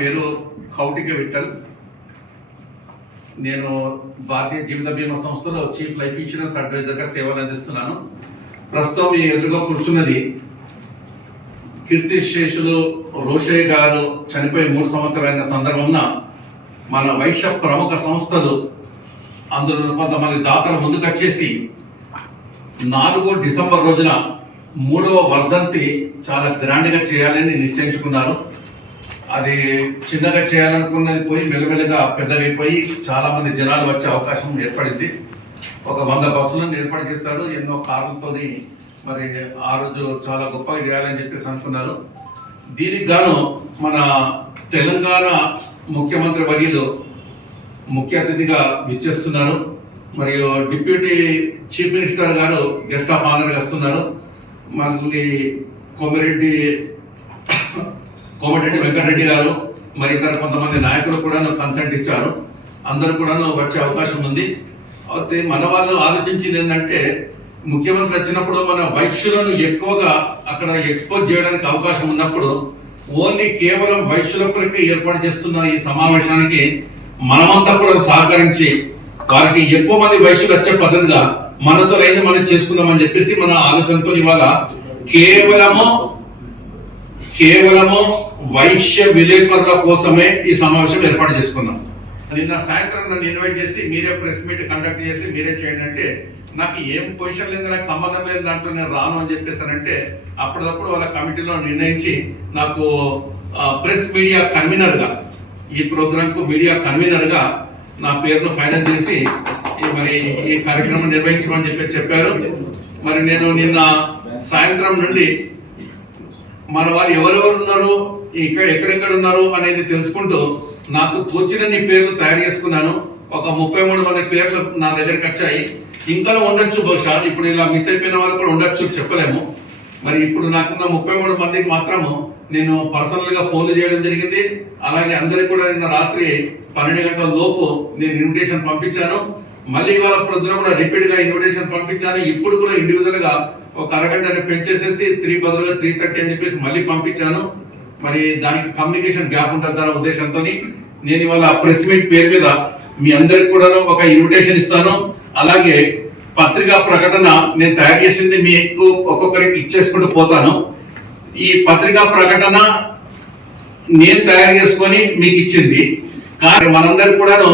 పేరు కౌటిక విఠల్. నేను భారతీయ జీవిత బీమా సంస్థలో చీఫ్ లైఫ్ ఇన్సూరెన్స్ అడ్వైజర్గా సేవలు అందిస్తున్నాను. ప్రస్తుతం మీ ఎదురుగా కూర్చున్నది కీర్తిశేషులు రోషయ్య గారు చనిపోయి 3 సంవత్సరాలైన సందర్భంన మన వైశ్య ప్రముఖ సంస్థలు అందులో కొంతమంది దాతలు ముందుకొచ్చేసి 4 డిసెంబర్ రోజున 3వ వర్ధంతి చాలా గ్రాండ్గా చేయాలని నిశ్చయించుకున్నారు. అది చిన్నగా చేయాలనుకున్నది పోయి మెల్లమెల్లగా పెద్దగైపోయి చాలా మంది జనాలు వచ్చే అవకాశం ఏర్పడింది. ఒక 100 బస్సులను ఏర్పాటు చేశారు, ఎన్నో కార్లతో. మరి ఆ రోజు చాలా గొప్పగా చేయాలని చెప్పేసి అనుకున్నారు. దీనికి గాను మన తెలంగాణ ముఖ్యమంత్రి వర్యులు ముఖ్య అతిథిగా విచ్చేస్తున్నారు. మరియు డిప్యూటీ చీఫ్ మినిస్టర్ గారు గెస్ట్ ఆఫ్ ఆనర్గా వస్తున్నారు. మళ్ళీ కోమిరెడ్డి వెంకటరెడ్డి గారు మరి ఇతర కొంతమంది నాయకులు కూడా కన్సల్ట్ ఇచ్చారు. అందరూ కూడా వచ్చే అవకాశం ఉంది. అయితే మన వాళ్ళు ఆలోచించింది ఏంటంటే, ముఖ్యమంత్రి వచ్చినప్పుడు మన వైశ్యులను ఎక్కువగా అక్కడ ఎక్స్పోజ్ చేయడానికి అవకాశం ఉన్నప్పుడు ఓన్లీ కేవలం వైశ్యుల కొరకే ఏర్పాటు చేస్తున్న ఈ సమావేశానికి మనమంతా కూడా సహకరించి వారికి ఎక్కువ మంది వైశ్యులు వచ్చే పద్ధతిగా మనతో అయితే మనం చేసుకుందామని చెప్పేసి మన ఆలోచనతో ఇవాళ కేవలము వైశ్య విలేకరుల కోసమే ఈ సమావేశం ఏర్పాటు చేసుకున్నాం. నిన్న సాయంత్రం నన్ను ఇన్వైట్ చేసి మీరే ప్రెస్ మీట్ కండక్ట్ చేసి మీరే చేయండి అంటే, నాకు ఏం పొజిషన్ లేదు, నాకు సంబంధం లేదు, దాంట్లో నేను రాను అని చెప్పేసానంటే అప్పటికప్పుడు వాళ్ళ కమిటీలో నిర్ణయించి నాకు ప్రెస్ మీడియా కన్వీనర్గా, ఈ ప్రోగ్రాంకు మీడియా కన్వీనర్గా నా పేరును ఫైనల్ చేసి మరి ఈ కార్యక్రమం నిర్వహించమని చెప్పారు. మరి నేను నిన్న సాయంత్రం నుండి మన వాళ్ళు ఎవరెవరు ఉన్నారు, ఎక్కడెక్కడ ఉన్నారు అనేది తెలుసుకుంటూ నాకు తోచినన్ని పేర్లు తయారు చేసుకున్నాను. ఒక 33 మంది పేర్లు నా దగ్గరికి వచ్చాయి. ఇంకా ఉండొచ్చు, బహుశా ఇప్పుడు ఇలా మిస్ అయిపోయిన వాళ్ళు కూడా ఉండొచ్చు, చెప్పలేము. మరి ఇప్పుడు నాకున్న 33 మందికి మాత్రము నేను పర్సనల్గా ఫోన్లు చేయడం జరిగింది. అలాగే అందరికి కూడా నిన్న రాత్రి 12 గంటల లోపు నేను ఇన్విటేషన్ పంపించాను. మళ్ళీ ఇవాళ ప్రొద్దున కూడా రిపీట్గా ఇన్విటేషన్ పంపించాను. ఇప్పుడు కూడా ఇండివిజువల్గా ఒక అరగంటని పెంచేసేసి 3 బదులుగా 3:30 అని చెప్పేసి మళ్ళీ పంపించాను. మరి దానికి కమ్యూనికేషన్ గ్యాప్ ఉంటుందన్న ఉద్దేశంతో నేను ఇవాళ ప్రెస్ మీట్ పేరు మీద మీ అందరికి కూడా ఒక ఇన్విటేషన్ ఇస్తాను. అలాగే పత్రికా ప్రకటన నేను తయారు చేసింది మీకు ఒక్కొక్కరికి ఇచ్చేసుకుంటూ పోతాను. ఈ పత్రికా ప్రకటన నేను తయారు చేసుకొని మీకు ఇచ్చింది. కానీ మనందరికి కూడాను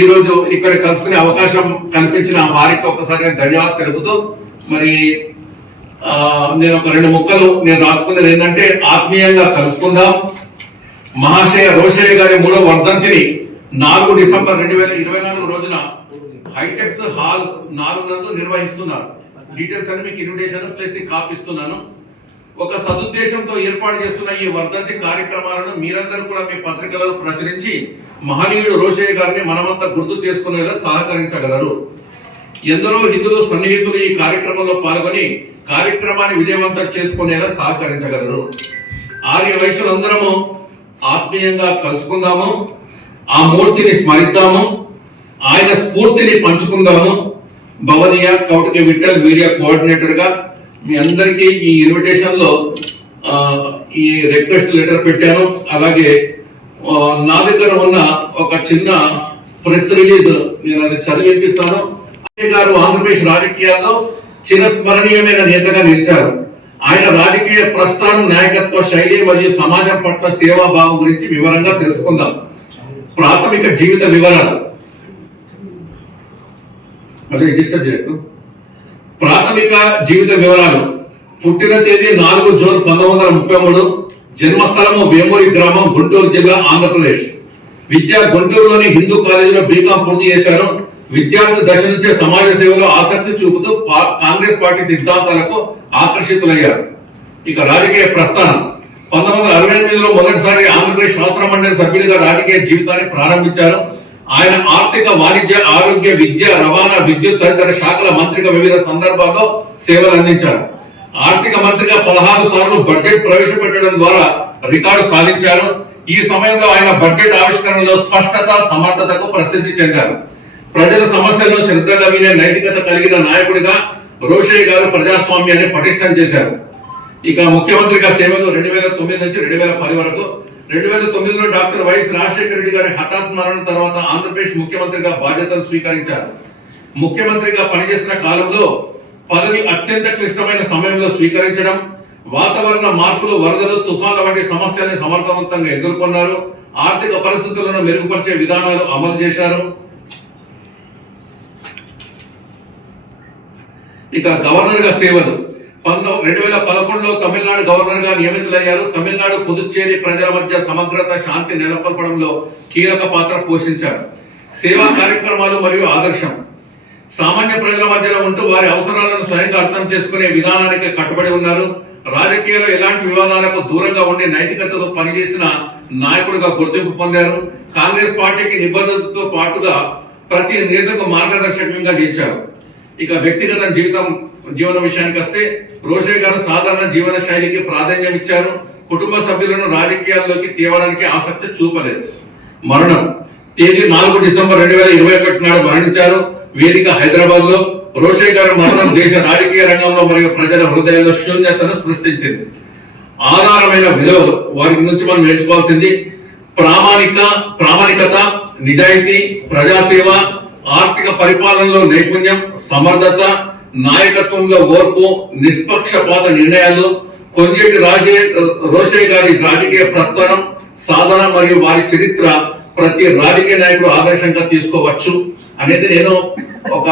ఈరోజు ఇక్కడ కలుసుకునే అవకాశం కల్పించిన వారికి ఒకసారి ధన్యవాదాలు తెలుపుతూ, మరి నేను ఒక 2 ముక్కలు నేను రాసుకున్నది ఏంటంటే, ఆత్మీయంగా కలుసుకుందాం. మహాశయ రోషయ్య గారి 3వ వర్ధంతిని 4 డిసెంబర్ 2024 రోజున హైటెక్స్ హాల్ 4 నందు నిర్వహిస్తున్నారు. డీటెయిల్స్ అని మీకు ఇన్విటేషన్ ప్లస్ కాపీ ఇస్తున్నాను. ఒక సదుద్దేశంతో ఏర్పాటు చేస్తున్న ఈ వర్ధంతి కార్యక్రమాలను మీరందరూ కూడా మీ పత్రికలలో ప్రచురించి మహనీయుడు రోషయ్య గారిని మనమంతా గుర్తు చేసుకునేలా సహకరించగలరు. ఎందరో హిందువులు సన్నిహితులు ఈ కార్యక్రమంలో పాల్గొని కార్యక్రమాన్ని విజయవంతం చేసుకునేలా సహకరించగలరు. ఆర్య వైశ్యులందరము ఆత్మీయంగా కలుసుకుందాము, ఆ మూర్తిని స్మరిద్దాము, ఆయన స్ఫూర్తిని పంచుకుందాము. భవనీయ కౌటిక విఠల్ మీడియా కోఆర్డినేటర్ గా మీ అందరికీ ఈ ఇన్విటేషన్ లో ఈ రిక్వెస్ట్ లెటర్ పెట్టాను. అలాగే నా దగ్గర ఉన్న ఒక చిన్న ప్రెస్ రిలీజ్ నేను అది చదివిపిస్తాను. గారు ఆంధ్రప్రదేశ్ రాజకీయాల్లో చిరస్మరణీయమైన నేతగా నిలిచారు. ఆయన రాజకీయ ప్రస్థానం, నాయకత్వ శైలి మరియు సమాజం పట్ల సేవాభావం గురించి వివరంగా తెలుసుకుందాం. ప్రాథమిక జీవిత వివరాలు. ప్రాథమిక జీవిత వివరాలు. పుట్టిన తేదీ 4 జూన్ 1933. జన్మస్థలము వేమూరి గ్రామం, గుంటూరు జిల్లా, ఆంధ్రప్రదేశ్. విద్య గుంటూరులోని హిందూ కాలేజీలో బీకాం పూర్తి చేశారు. విద్యార్థి దశ నుంచే సమాజ సేవలో ఆసక్తి చూపుతూ కాంగ్రెస్ పార్టీ సిద్ధాంతాలకు ఆకర్షితులయ్యారు. ఇక రాజకీయ ప్రస్థానం. 1968లో మొదటిసారి ఆంధ్రప్రదేశ్ శాసన మండలి సభ్యుడిగా రాజకీయ జీవితాన్ని ప్రారంభించారు. ఆయన ఆర్థిక, వాణిజ్య, ఆరోగ్య, విద్య, రవాణా, విద్యుత్ తదితర శాఖల మంత్రిగా వివిధ సందర్భాల్లో సేవలు అందించారు. ఆర్థిక మంత్రిగా 16 సార్లు బడ్జెట్ ప్రవేశపెట్టడం ద్వారా రికార్డు సాధించారు. ఈ సమయంలో ఆయన బడ్జెట్ ఆవిష్కరణలో స్పష్టత, సమర్థతకు ప్రసిద్ధి చెందారు. ప్రజల సమస్యలను శ్రద్ధగా వినే నైతికత కలిగిన నాయకుడిగా రోషయ్య గారు ప్రజాస్వామ్యాన్ని పటిష్టం చేశారు. ఇక ముఖ్యమంత్రిగా సేవలు 2009 నుంచి 2010 వరకు 2009లో డాక్టర్ వైఎస్ రాజశేఖర రెడ్డి గారి హఠాత్ మరణం తర్వాత ఆంధ్రప్రదేశ్ ముఖ్యమంత్రిగా బాధ్యతలు స్వీకరించారు. ముఖ్యమంత్రిగా పనిచేసిన కాలంలో పదవి అత్యంత క్లిష్టమైన సమయంలో స్వీకరించడం, వాతావరణ మార్పులు, వరదలు, తుఫాన్ల వంటి సమస్యల్ని సమర్థవంతంగా ఎదుర్కొన్నారు. ఆర్థిక పరిస్థితులను మెరుగుపరిచే విధానాలు అమలు చేశారు. ఇక గవర్నర్ గా సేవలు 2011లో తమిళనాడు గవర్నర్ గా నియమితులయ్యారు. తమిళనాడు, పుదుచ్చేరి ప్రజల మధ్య సమగ్రత, శాంతి నెలకొల్పడంలో కీలక పాత్ర పోషించారు. సేవా కార్యక్రమాలు మరియు ఆదర్శం. సామాన్య ప్రజల మధ్యలో ఉంటూ వారి అవసరాలను స్వయంగా అర్థం చేసుకునే విధానానికి కట్టుబడి ఉన్నారు. రాజకీయాల్లో ఎలాంటి వివాదాలకు దూరంగా ఉండి నైతికతతో పనిచేసిన నాయకుడిగా గుర్తింపు పొందారు. కాంగ్రెస్ పార్టీకి నిబంధనలతో పాటుగా ప్రతి నేతకు మార్గదర్శకంగా నిలిచారు. ఇక వ్యక్తిగత జీవన విషయానికి వస్తే రోషే గారు సాధారణ జీవన శైలికి ప్రాధాన్యం ఇచ్చారు. కుటుంబ సభ్యులను రాజకీయాల్లోకి తేవడానికి ఆసక్తి చూపలేదు. మరణం తేదీ 4 డిసెంబర్ 2021 నాడు మరణించారు. వేదిక హైదరాబాద్ లో. రోషే గారి మరణం దేశ రాజకీయ రంగంలో మరియు ప్రజల హృదయాల్లో శూన్యతను సృష్టించింది. ఆధారమైన విలువలు వారి నుంచి మనం నేర్చుకోవాల్సింది ప్రామాణికత, నిజాయితీ, ప్రజాసేవ, ఆర్థిక పరిపాలనలో నైపుణ్యం, సమర్థత, నాయకత్వంలో ఓర్పు, నిష్పక్షపాత నిర్ణయాలు. కొంజేటి రోషే గారి రాజకీయ ప్రస్థానం, సాధన మరియు వారి చరిత్ర ప్రతి రాజకీయ నాయకుడు ఆదర్శంగా తీసుకోవచ్చు అనేది నేను ఒక